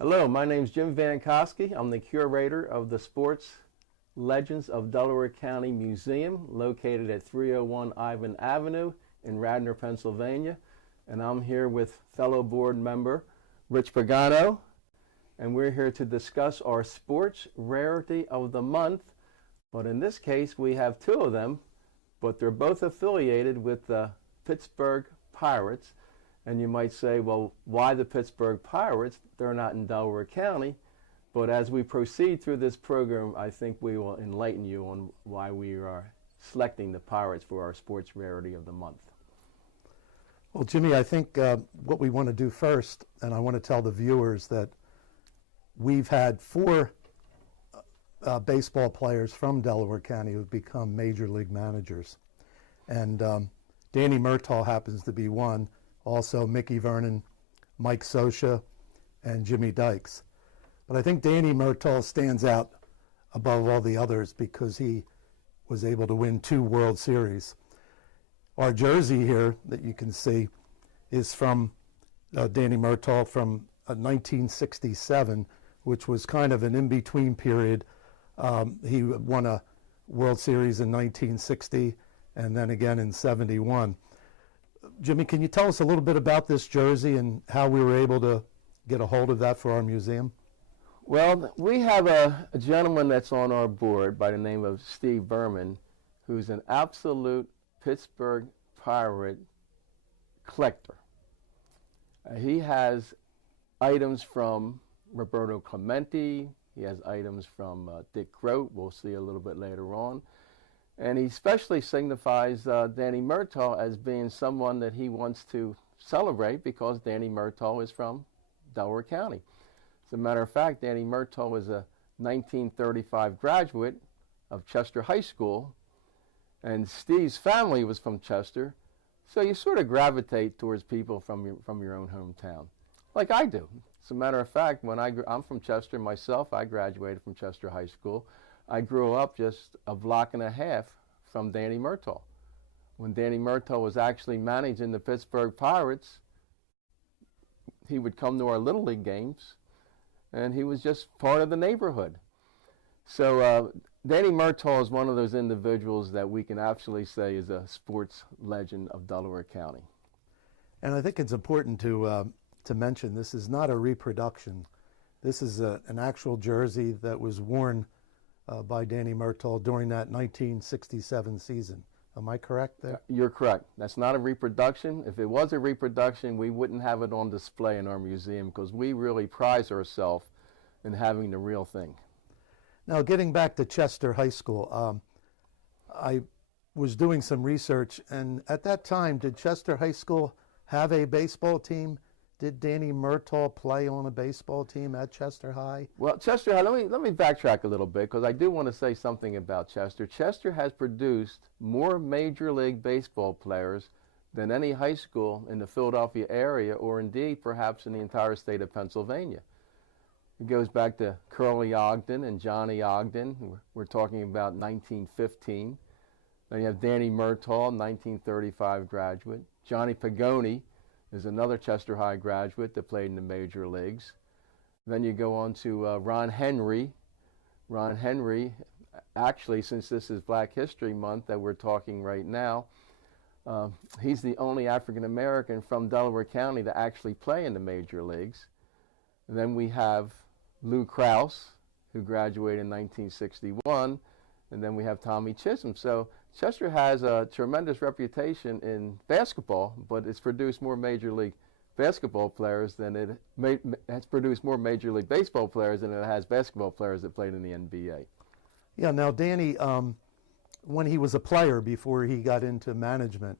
Hello, my name is Jim Vankoski. I'm the curator of the Sports Legends of Delaware County Museum, located at 301 Ivan Avenue in Radnor, Pennsylvania. And I'm here with fellow board member Rich Pagano, and we're here to discuss our sports rarity of the month. But in this case, we have two of them, but they're both affiliated with the Pittsburgh Pirates. And you might say, well, why the Pittsburgh Pirates? They're not in Delaware County. But as we proceed through this program, I think we will enlighten you on why we are selecting the Pirates for our sports rarity of the month. Well, Jimmy, I think what we want to do first, and I want to tell the viewers that we've had four baseball players from Delaware County who've become major league managers. And Danny Murtaugh happens to be one. Also Mickey Vernon, Mike Scioscia, and Jimmy Dykes. But I think Danny Murtaugh stands out above all the others because he was able to win 2 World Series. Our jersey here that you can see is from Danny Murtaugh from 1967, which was kind of an in-between period. He won a World Series in 1960 and then again in 71. Jimmy, can you tell us a little bit about this jersey and how we were able to get a hold of that for our museum? Well, we have a gentleman that's on our board by the name of Steve Vernon, who's an absolute Pittsburgh Pirate collector. He has items from Roberto Clemente. He has items from Dick Groat. We'll see a little bit later on. And he especially signifies Danny Murtaugh as being someone that he wants to celebrate because Danny Murtaugh is from Delaware County. As a matter of fact, Danny Murtaugh was a 1935 graduate of Chester High School, and Steve's family was from Chester, so you sort of gravitate towards people from your own hometown, like I do. As a matter of fact, when I'm from Chester myself, I graduated from Chester High School. I grew up just a block and a half from Danny Murtaugh. When Danny Murtaugh was actually managing the Pittsburgh Pirates, he would come to our Little League games, and he was just part of the neighborhood. So Danny Murtaugh is one of those individuals that we can absolutely say is a sports legend of Delaware County. And I think it's important to mention this is not a reproduction. This is an actual jersey that was worn by Danny Murtaugh during that 1967 season. Am I correct there? You're correct. That's not a reproduction. If it was a reproduction, we wouldn't have it on display in our museum because we really prize ourselves in having the real thing. Now, getting back to Chester High School, I was doing some research, and at that time, did Chester High School have a baseball team? Did Danny Murtaugh play on a baseball team at Chester High? Well, Chester High, let me backtrack a little bit because I do want to say something about Chester. Chester has produced more Major League Baseball players than any high school in the Philadelphia area or indeed perhaps in the entire state of Pennsylvania. It goes back to Curly Ogden and Johnny Ogden. We're talking about 1915. Then you have Danny Murtaugh, 1935 graduate. Johnny Pagano is another Chester High graduate that played in the major leagues. Then you go on to Ron Henry. Ron Henry, actually, since this is Black History Month that we're talking right now, he's the only African American from Delaware County to actually play in the major leagues. And then we have Lou Krause, who graduated in 1961, and then we have Tommy Chisolm. So Chester has a tremendous reputation in basketball, but it's produced more Major League basketball players than it has produced more Major League Baseball players than it has basketball players that played in the NBA. Yeah, now Danny, when he was a player before he got into management,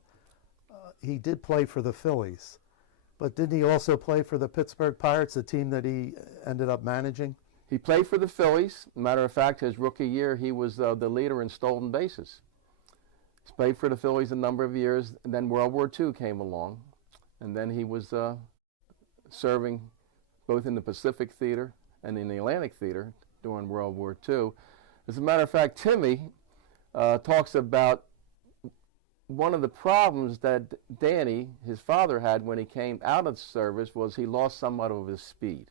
he did play for the Phillies. But didn't he also play for the Pittsburgh Pirates, the team that he ended up managing? He played for the Phillies. Matter of fact, his rookie year, he was the leader in stolen bases. He played for the Phillies a number of years, and then World War II came along, and then he was serving both in the Pacific Theater and in the Atlantic Theater during World War II. As a matter of fact, Timmy talks about one of the problems that Danny, his father, had when he came out of the service was he lost somewhat of his speed.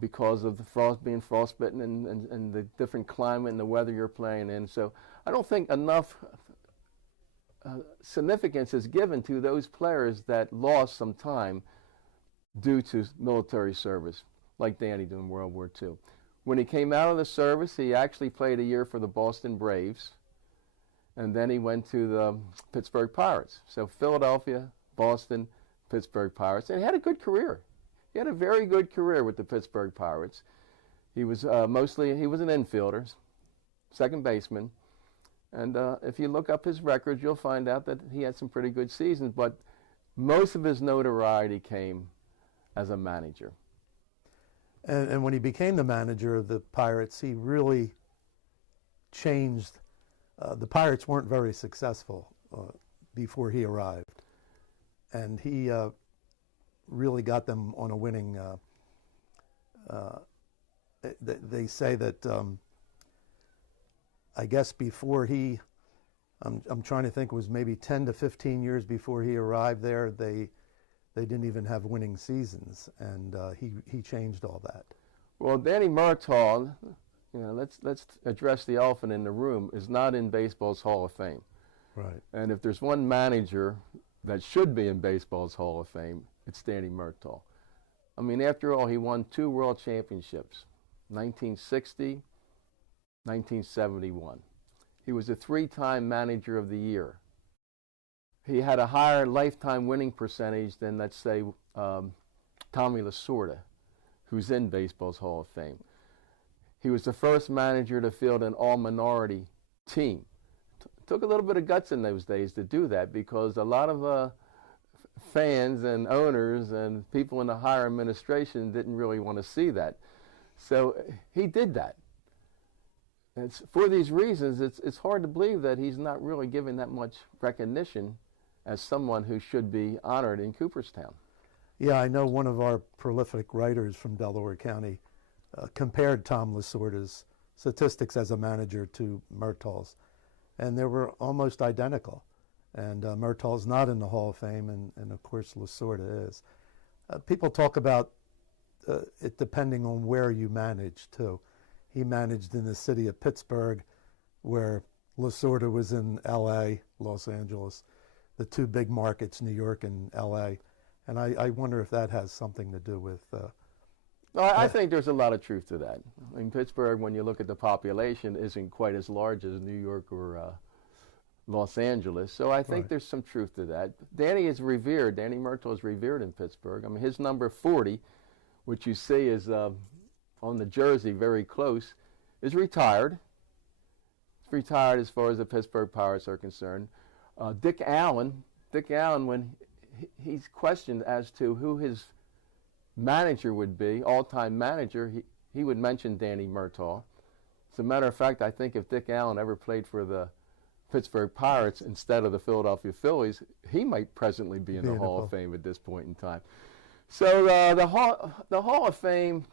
because of the being frostbitten and the different climate and the weather you're playing in. So I don't think enough significance is given to those players that lost some time due to military service, like Danny during World War II. When he came out of the service, he actually played a year for the Boston Braves, and then he went to the Pittsburgh Pirates. So Philadelphia, Boston, Pittsburgh Pirates, and he had a good career. He had a very good career with the Pittsburgh Pirates. He was he was an infielder, second baseman, and if you look up his records, you'll find out that he had some pretty good seasons, but most of his notoriety came as a manager. And when he became the manager of the Pirates, he really changed. The Pirates weren't very successful before he arrived, and he really got them on a winning. They say that I guess before he, I'm trying to think, it was maybe 10 to 15 years before he arrived there. They didn't even have winning seasons, and he changed all that. Well, Danny Murtaugh, let's address the elephant in the room, is not in baseball's Hall of Fame. Right. And if there's one manager that should be in baseball's Hall of Fame, it's Danny Murtaugh. I mean, after all, he won 2 world championships, 1960, 1971. He was a 3-time manager of the year. He had a higher lifetime winning percentage than, let's say, Tommy Lasorda, who's in baseball's Hall of Fame. He was the first manager to field an all-minority team. Took a little bit of guts in those days to do that, because a lot of fans and owners and people in the higher administration didn't really want to see that. So he did that. For these reasons, it's hard to believe that he's not really given that much recognition as someone who should be honored in Cooperstown. Yeah, I know one of our prolific writers from Delaware County compared Tom Lasorda's statistics as a manager to Murtaugh's, and they were almost identical. And Murtaugh's not in the Hall of Fame, and of course Lasorda is. People talk about it depending on where you manage, too. He managed in the city of Pittsburgh, where Lasorda was in L.A., Los Angeles, the 2 big markets, New York and L.A., and I wonder if that has something to do with... I think there's a lot of truth to that. In Pittsburgh, when you look at the population, isn't quite as large as New York or Los Angeles, so I think there's some truth to that. Danny is revered. Danny Murtaugh is revered in Pittsburgh. I mean, his number 40, which you see is on the jersey very close, is retired. It's retired as far as the Pittsburgh Pirates are concerned. Dick Allen, when he's questioned as to who his manager would be, all-time manager, he would mention Danny Murtaugh. As a matter of fact, I think if Dick Allen ever played for the Pittsburgh Pirates instead of the Philadelphia Phillies, he might presently be in the Hall of Fame at this point in time. So the Hall of Fame,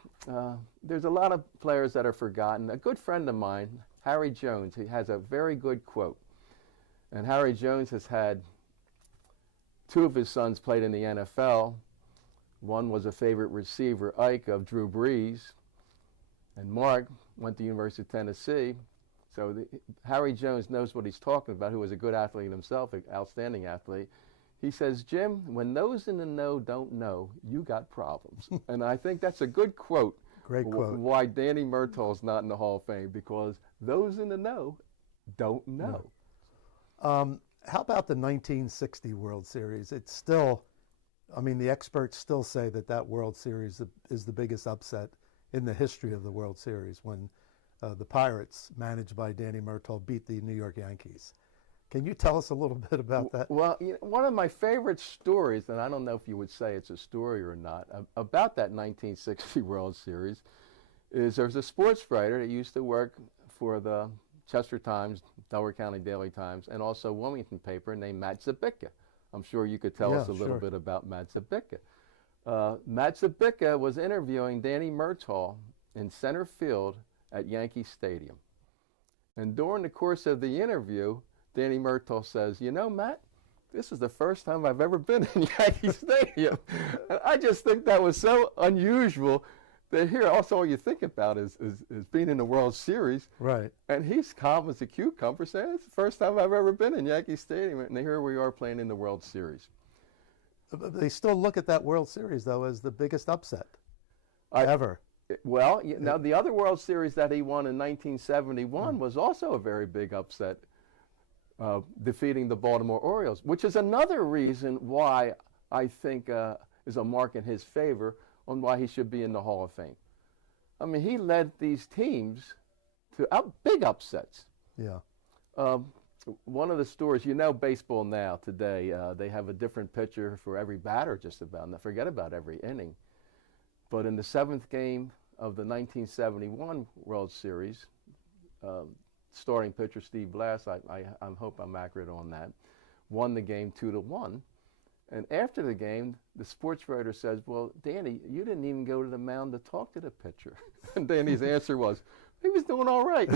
there's a lot of players that are forgotten. A good friend of mine, Harry Jones, he has a very good quote. And Harry Jones has had 2 of his sons played in the NFL. One was a favorite receiver, Ike, of Drew Brees. And Mark went to the University of Tennessee. So Harry Jones knows what he's talking about, who was a good athlete himself, an outstanding athlete. He says, Jim, when those in the know don't know, you got problems. And I think that's a good quote. Great quote. Why Danny Murtaugh's not in the Hall of Fame, because those in the know don't know. No. How about the 1960 World Series? It's still, I mean, the experts still say that World Series is the biggest upset in the history of the World Series, when the Pirates, managed by Danny Murtaugh, beat the New York Yankees. Can you tell us a little bit about that? Well, one of my favorite stories, and I don't know if you would say it's a story or not, about that 1960 World Series, is there's a sports writer that used to work for the Chester Times, Delaware County Daily Times, and also Wilmington paper, named Matt Zabicka. I'm sure you could tell us a little bit about Matt Zabicka. Matt Zabicka was interviewing Danny Murtaugh in center field at Yankee Stadium. And during the course of the interview, Danny Murtaugh says, you know, Matt, this is the first time I've ever been in Yankee Stadium. And I just think that was so unusual here, also all you think about is being in the World Series. Right. And he's calm as a cucumber, saying, it's the first time I've ever been in Yankee Stadium. And here we are playing in the World Series. They still look at that World Series, though, as the biggest upset ever. Well, now the other World Series that he won in 1971 was also a very big upset, defeating the Baltimore Orioles, which is another reason why I think is a mark in his favor on why he should be in the Hall of Fame. I mean, he led these teams to big upsets. Yeah. One of the stories, baseball now today, they have a different pitcher for every batter just about. Now, forget about every inning. But in the 7th game of the 1971 World Series, starting pitcher Steve Blass, I hope I'm accurate on that, won the game 2-1. And after the game, the sports writer says, well, Danny, you didn't even go to the mound to talk to the pitcher. And Danny's answer was, he was doing all right.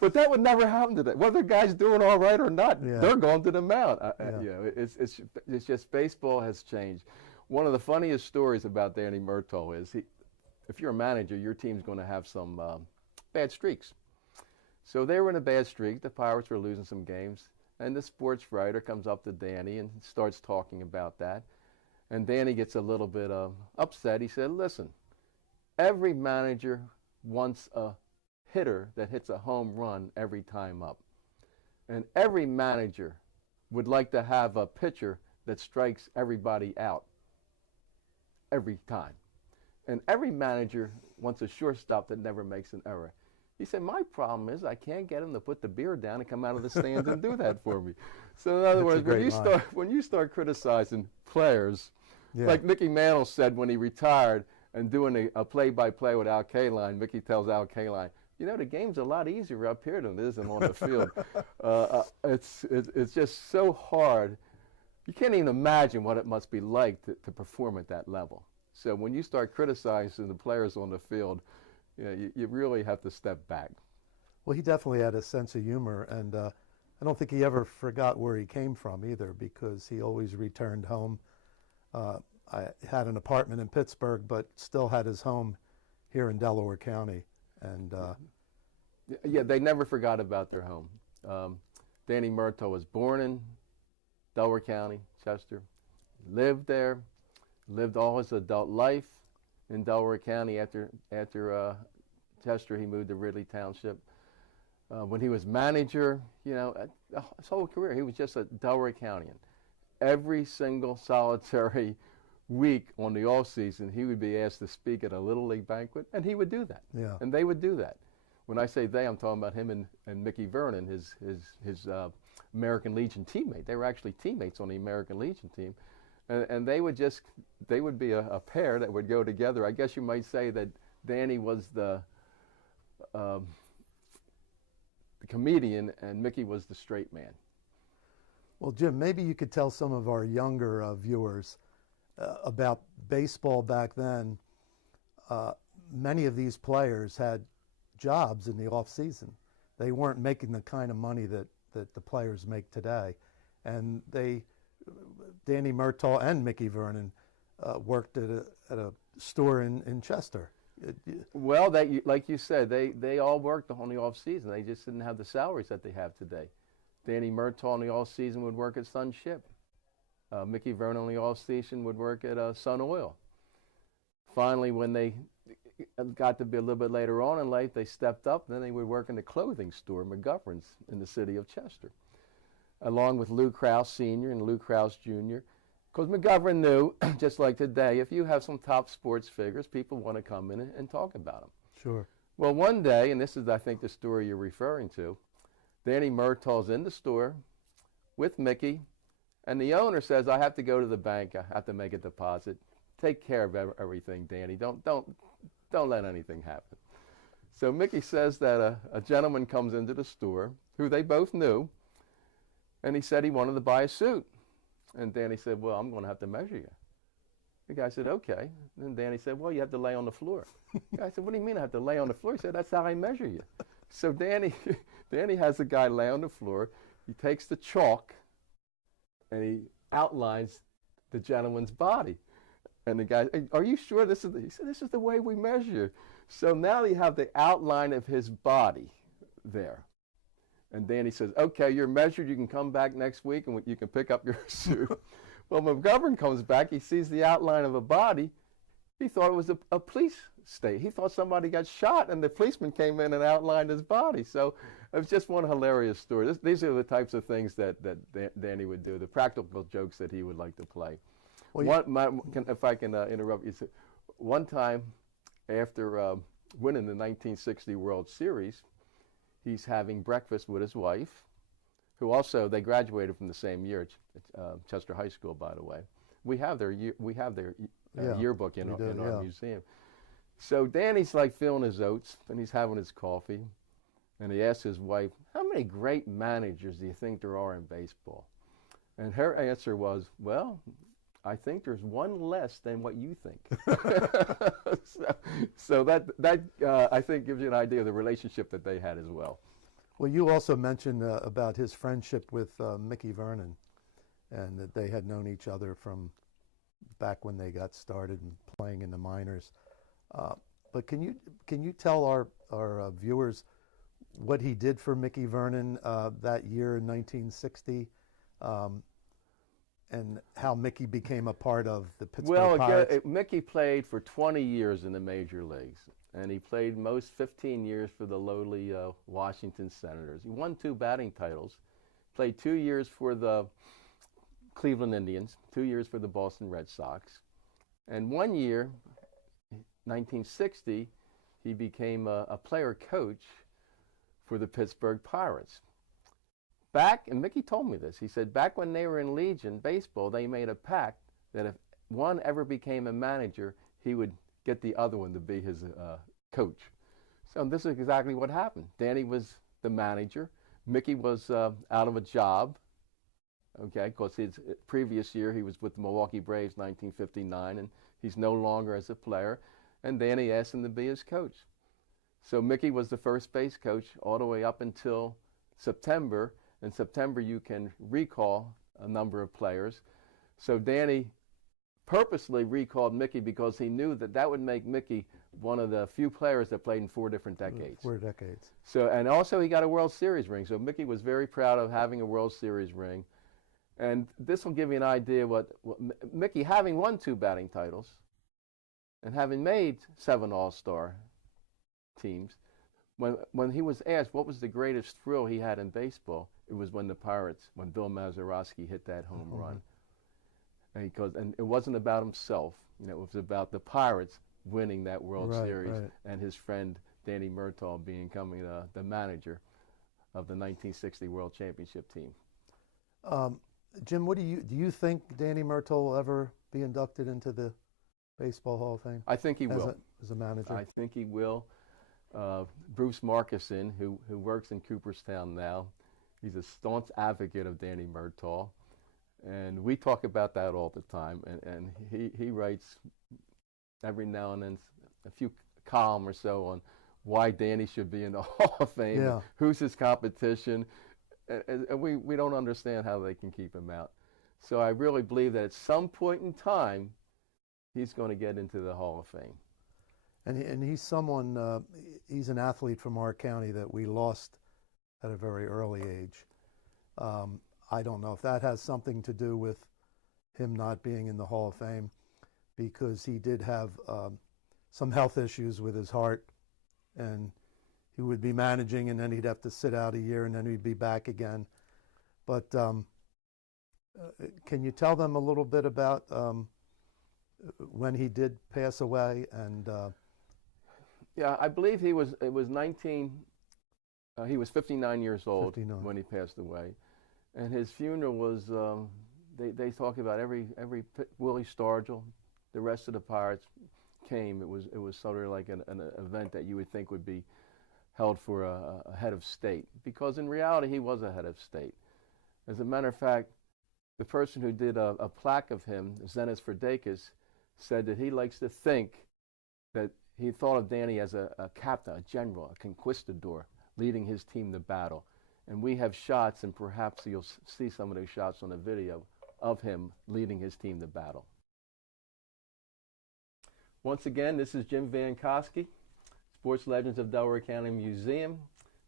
But that would never happen today. Whether the guy's doing all right or not, they're going to the mound. It's just baseball has changed. One of the funniest stories about Danny Murtaugh is if you're a manager, your team's going to have some bad streaks. So they were in a bad streak. The Pirates were losing some games. And the sports writer comes up to Danny and starts talking about that. And Danny gets a little bit upset. He said, listen, every manager wants a hitter that hits a home run every time up. And every manager would like to have a pitcher that strikes everybody out every time. And every manager wants a shortstop that never makes an error. He said, my problem is I can't get him to put the beer down and come out of the stands and do that for me. So in other words, when you start criticizing players, like Mickey Mantle said when he retired and doing a play-by-play with Al Kaline, Mickey tells Al Kaline, the game's a lot easier up here than it is on the field. It's just so hard. You can't even imagine what it must be like to perform at that level. So when you start criticizing the players on the field, you really have to step back. Well, he definitely had a sense of humor, and I don't think he ever forgot where he came from either, because he always returned home. I had an apartment in Pittsburgh, but still had his home here in Delaware County. And they never forgot about their home. Danny Murtaugh was born in Delaware County, Chester, lived there, lived all his adult life in Delaware County. After Chester, he moved to Ridley Township. When he was manager, his whole career, he was just a Delaware Countyan. Every single solitary week on the off season, he would be asked to speak at a Little League banquet, and he would do that. Yeah. And they would do that. When I say they, I'm talking about him and Mickey Vernon, his American Legion teammate. They were actually teammates on the American Legion team. And they would be a pair that would go together. I guess you might say that Danny was the comedian and Mickey was the straight man. Well, Jim, maybe you could tell some of our younger viewers about baseball back then. Many of these players had jobs in the off season. They weren't making the kind of money that the players make today. And Danny Murtaugh and Mickey Vernon worked at a store in Chester. Well, like you said, they all worked on the off season. They just didn't have the salaries that they have today. Danny Murtaugh on the off season would work at Sun Ship. Mickey Vernon on the off season would work at Sun Oil. Finally, when they got to be a little bit later on in life, they stepped up. Then they would work in the clothing store, McGovern's, in the city of Chester, along with Lou Krause Sr. and Lou Krause Jr. Because McGovern knew, just like today, if you have some top sports figures, people want to come in and talk about them. Sure. Well, one day, and this is, I think, the story you're referring to, Danny Murtaugh's in the store with Mickey, and the owner says, I have to go to the bank. I have to make a deposit. Take care of everything, Danny. Don't let anything happen. So Mickey says that a gentleman comes into the store, who they both knew, and he said he wanted to buy a suit. And Danny said, well, I'm going to have to measure you. The guy said, okay. And Danny said, well, you have to lay on the floor. The guy said, what do you mean I have to lay on the floor? He said, that's how I measure you. So Danny has the guy lay on the floor. He takes the chalk and he outlines the gentleman's body. And the guy, "Hey, are you sure this is?" He said, "This is the way we measure." So now you have the outline of his body there. And Danny says, "Okay, you're measured. You can come back next week and you can pick up your suit." Well, when McGovern comes back, he sees the outline of a body. He thought it was a police state. He thought somebody got shot, and the policeman came in and outlined his body. So it was just one hilarious story. These are the types of things that Danny would do, the practical jokes that he would like to play. Well, if I can interrupt you, one time after winning the 1960 World Series, he's having breakfast with his wife, who also, they graduated from the same year at Chester High School, by the way. We have their yearbook in our museum. So Danny's like feeling his oats, and he's having his coffee, and he asks his wife, "How many great managers do you think there are in baseball?" And her answer was, "Well, I think there's one less than what you think." so that I think gives you an idea of the relationship that they had as well. Well, you also mentioned about his friendship with Mickey Vernon, and that they had known each other from back when they got started and playing in the minors. But can you tell our viewers what he did for Mickey Vernon that year in 1960, and how Mickey became a part of the Pittsburgh Pirates? Well, Mickey played for 20 years in the major leagues, and he played most 15 years for the lowly Washington Senators. He won 2 batting titles, played 2 years for the Cleveland Indians, 2 years for the Boston Red Sox, and 1 year, 1960, he became a player coach for the Pittsburgh Pirates. And Mickey told me this, he said back when they were in Legion baseball, they made a pact that if one ever became a manager, he would get the other one to be his coach. So this is exactly what happened. Danny was the manager. Mickey was out of a job, okay, because his previous year he was with the Milwaukee Braves, 1959, and he's no longer as a player. And Danny asked him to be his coach. So Mickey was the first base coach all the way up until September. In September, you can recall a number of players. So Danny purposely recalled Mickey because he knew that that would make Mickey one of the few players that played in 4 different decades. 4 decades. So, and also he got a World Series ring. So Mickey was very proud of having a World Series ring. And this will give you an idea what Mickey, having won 2 batting titles and having made 7 All-Star teams, when he was asked what was the greatest thrill he had in baseball, it was when Bill Mazeroski hit that home run. And it wasn't about himself, it was about the Pirates winning that World Series and his friend Danny Murtaugh becoming the manager of the 1960 World Championship team. Jim, what do you think Danny Murtaugh will ever be inducted into the Baseball Hall of Fame? I think he will. As a manager? I think he will. Bruce Markison, who works in Cooperstown now, he's a staunch advocate of Danny Murtaugh. And we talk about that all the time. And he writes every now and then a few columns or so on why Danny should be in the Hall of Fame, yeah. Who's his competition. And we don't understand how they can keep him out. So I really believe that at some point in time, he's going to get into the Hall of Fame. And he's someone, he's an athlete from our county that we lost at a very early age. I don't know if that has something to do with him not being in the Hall of Fame, because he did have some health issues with his heart, and he would be managing and then he'd have to sit out a year and then he'd be back again. But can you tell them a little bit about when he did pass away? And yeah, I believe he was 59 years old 59. When he passed away. And his funeral was, they talk about every Willie Stargell, the rest of the Pirates came. It was sort of like an event that you would think would be held for a head of state, because in reality he was a head of state. As a matter of fact, the person who did a plaque of him, Zenas Ferdakis, said that he likes to think that he thought of Danny as a captain, a general, a conquistador, leading his team to battle. And we have shots, and perhaps you'll see some of those shots on the video, of him leading his team to battle. Once again, this is Jim Vankoski, Sports Legends of Delaware County Museum,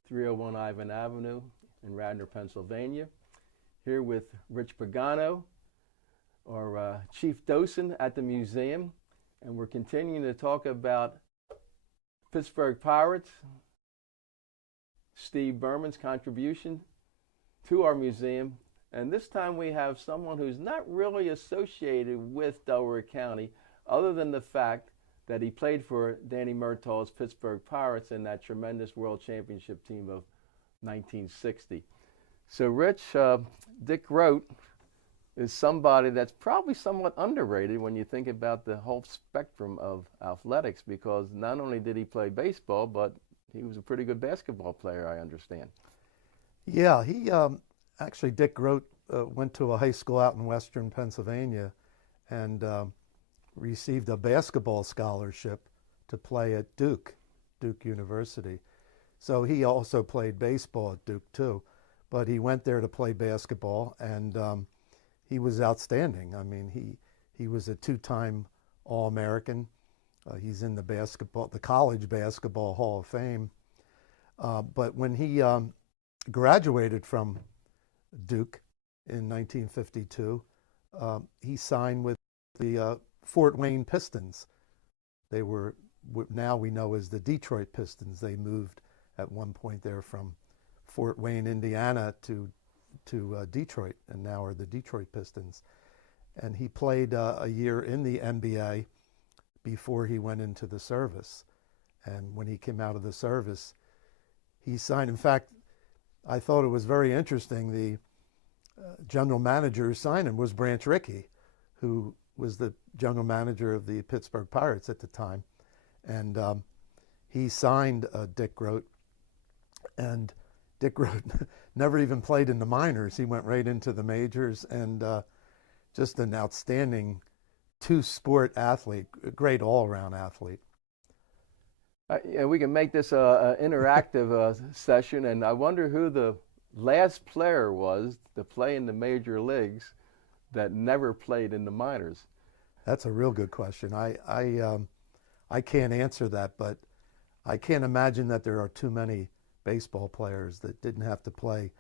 301 Ivan Avenue in Radnor, Pennsylvania. Here with Rich Pagano, our chief docent at the museum, and we're continuing to talk about Pittsburgh Pirates, Steve Berman's contribution to our museum. And this time we have someone who's not really associated with Delaware County, other than the fact that he played for Danny Murtaugh's Pittsburgh Pirates in that tremendous World Championship team of 1960. So Rich, Dick Groat is somebody that's probably somewhat underrated when you think about the whole spectrum of athletics, because not only did he play baseball, but he was a pretty good basketball player, I understand. Yeah, he actually, Dick Groat went to a high school out in western Pennsylvania and received a basketball scholarship to play at Duke University. So he also played baseball at Duke too, but he went there to play basketball, and he was outstanding. I mean, he was a two-time All-American. He's in the College Basketball Hall of Fame. But when he graduated from Duke in 1952, he signed with the Fort Wayne Pistons. They were, now we know as the Detroit Pistons. They moved at one point there from Fort Wayne, Indiana to Detroit, and now are the Detroit Pistons. And he played a year in the NBA before he went into the service. And when he came out of the service, he signed. In fact, I thought it was very interesting. The general manager who signed him was Branch Rickey, who was the general manager of the Pittsburgh Pirates at the time. And he signed Dick Groat. And Dick Groat never even played in the minors. He went right into the majors, and just an outstanding two-sport athlete, a great all-around athlete. Yeah, we can make this an interactive session, and I wonder who the last player was to play in the major leagues that never played in the minors. That's a real good question. I can't answer that, but I can't imagine that there are too many baseball players that didn't have to play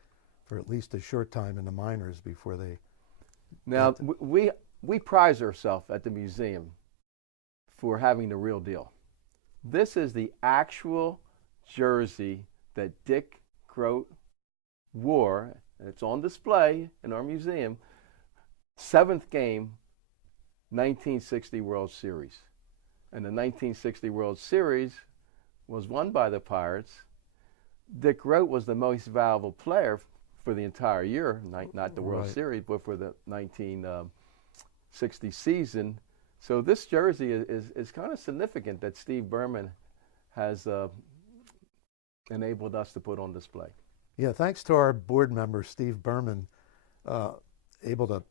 for at least a short time in the minors before they. Now, we prize ourselves at the museum for having the real deal. This is the actual jersey that Dick Groat wore, and it's on display in our museum. 7th game, 1960 World Series. And the 1960 World Series was won by the Pirates. Dick Groat was the most valuable player for the entire year, not the World Series, but for the 1960 season. So this jersey is kind of significant that Steve Berman has enabled us to put on display. Yeah, thanks to our board member, Steve Berman, able to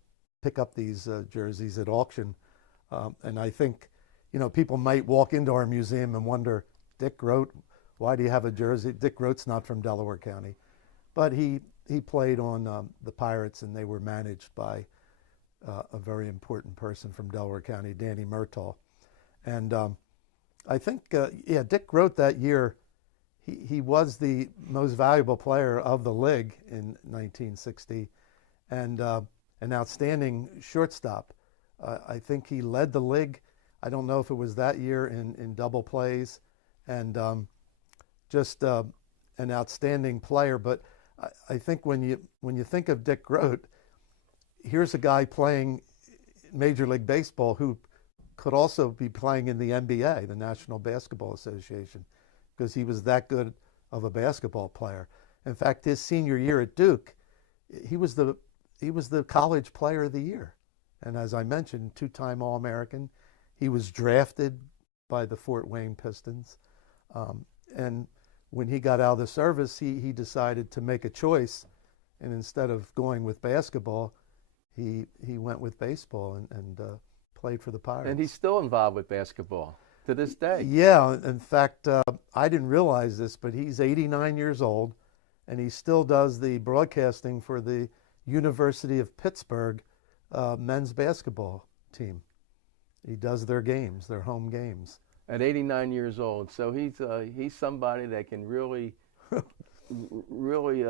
pick up these jerseys at auction. And I think, people might walk into our museum and wonder, Dick Groat, why do you have a jersey? Dick Groat's not from Delaware County. But he played on the Pirates, and they were managed by a very important person from Delaware County, Danny Murtaugh. And I think, Dick Groat that year, he was the most valuable player of the league in 1960, and an outstanding shortstop. I think he led the league. I don't know if it was that year in double plays, and just an outstanding player. But I think when you think of Dick Groat, here's a guy playing Major League Baseball who could also be playing in the NBA, the National Basketball Association, because he was that good of a basketball player. In fact, his senior year at Duke, he was the college player of the year. And as I mentioned, two-time All-American. He was drafted by the Fort Wayne Pistons. And when he got out of the service, he decided to make a choice. And instead of going with basketball, he went with baseball and played for the Pirates. And he's still involved with basketball to this day. Yeah, in fact, I didn't realize this, but he's 89 years old, and he still does the broadcasting for the University of Pittsburgh men's basketball team. He does their games, their home games. At 89 years old, so he's somebody that can really, really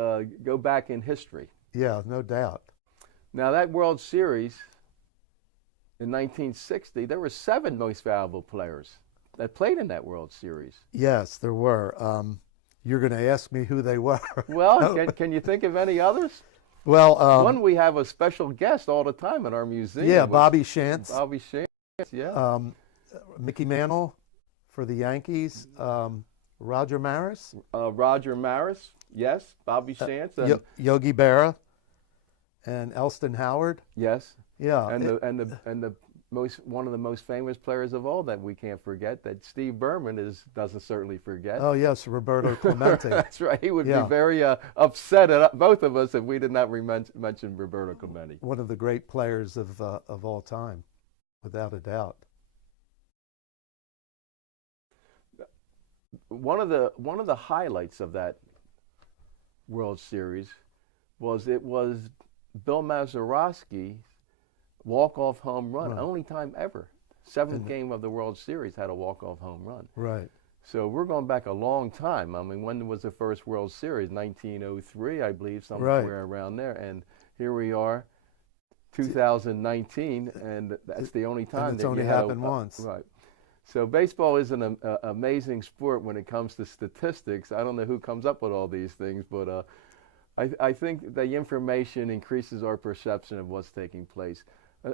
go back in history. Yeah, no doubt. Now that World Series in 1960, there were 7 most valuable players that played in that World Series. Yes, there were. You're going to ask me who they were. Well, can you think of any others? Well, one, we have a special guest all the time at our museum. Yeah, Bobby Shantz. Bobby Shantz, yeah. Mickey Mantle for the Yankees. Roger Maris. Roger Maris, yes. Bobby Shantz. Yogi Berra. And Elston Howard. Yes. Yeah. And the one of the most famous players of all that we can't forget, that Steve Berman doesn't certainly forget. Oh yes, Roberto Clemente. That's right. He would be very upset at both of us if we did not mention Roberto Clemente. One of the great players of all time, without a doubt. One of the highlights of that World Series was Bill Mazeroski's walk-off home run, only time ever. 7th game of the World Series had a walk-off home run. Right. So we're going back a long time. I mean, when was the first World Series? 1903, I believe, somewhere around there. And here we are, 2019, and that's the only time it's only happened once. Right. So baseball is an amazing sport when it comes to statistics. I don't know who comes up with all these things, but I think the information increases our perception of what's taking place.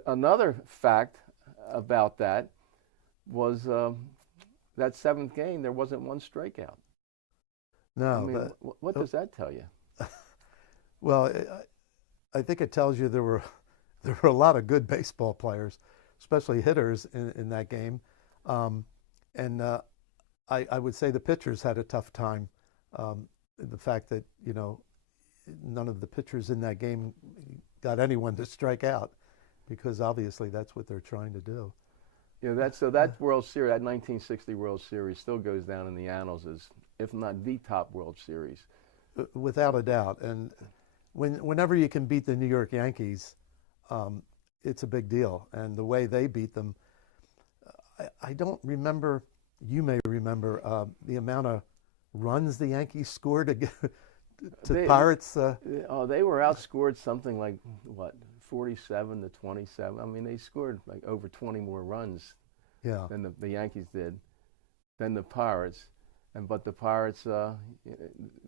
Another fact about that was that 7th game, there wasn't one strikeout. No. I mean, what does that tell you? Well, I think it tells you there were a lot of good baseball players, especially hitters in that game. And I would say the pitchers had a tough time. The fact that, none of the pitchers in that game got anyone to strike out, because obviously that's what they're trying to do. That World Series, that 1960 World Series, still goes down in the annals as, if not the top World Series. Without a doubt. And whenever you can beat the New York Yankees, it's a big deal. And the way they beat them, I don't remember, you may remember, the amount of runs the Yankees scored to Pirates. They were outscored something like, 47 to 27. I mean, they scored like over 20 more runs than the Yankees did, than the Pirates. But the Pirates,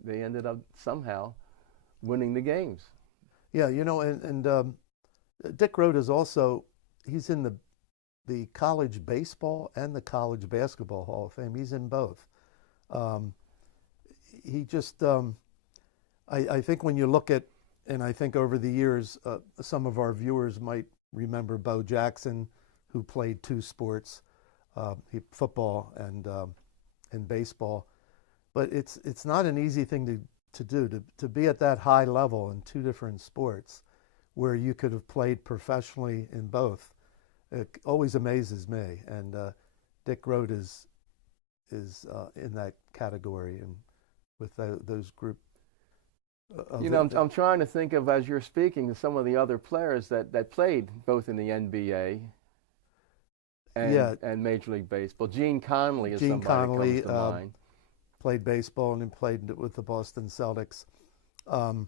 they ended up somehow winning the games. Yeah, and Dick Groat is also, he's in the college baseball and the college basketball Hall of Fame. He's in both. He just, I think when you look at, and I think over the years, some of our viewers might remember Bo Jackson, who played 2 sports, football and baseball. But it's not an easy thing to do, to be at that high level in 2 different sports, where you could have played professionally in both. It always amazes me, and Dick Groat is in that category, and with those group. I'm trying to think of, as you're speaking, some of the other players that played both in the NBA and Major League Baseball. Gene Conley is somebody that comes to mind. Played baseball and then played with the Boston Celtics. Some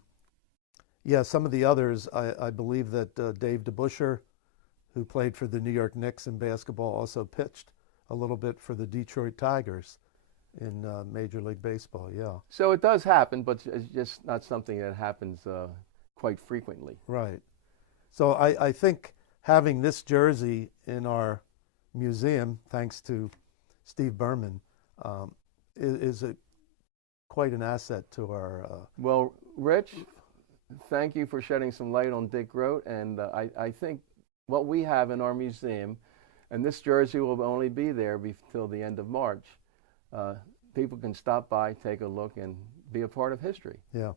of the others, I believe that Dave DeBusschere, who played for the New York Knicks in basketball, also pitched a little bit for the Detroit Tigers in Major League Baseball, So it does happen, but it's just not something that happens quite frequently. Right. So I think having this jersey in our museum, thanks to Steve Berman, is quite an asset to our... Well, Rich, thank you for shedding some light on Dick Groat, and I think what we have in our museum, and this jersey will only be there until the end of March, people can stop by, take a look, and be a part of history. Yeah.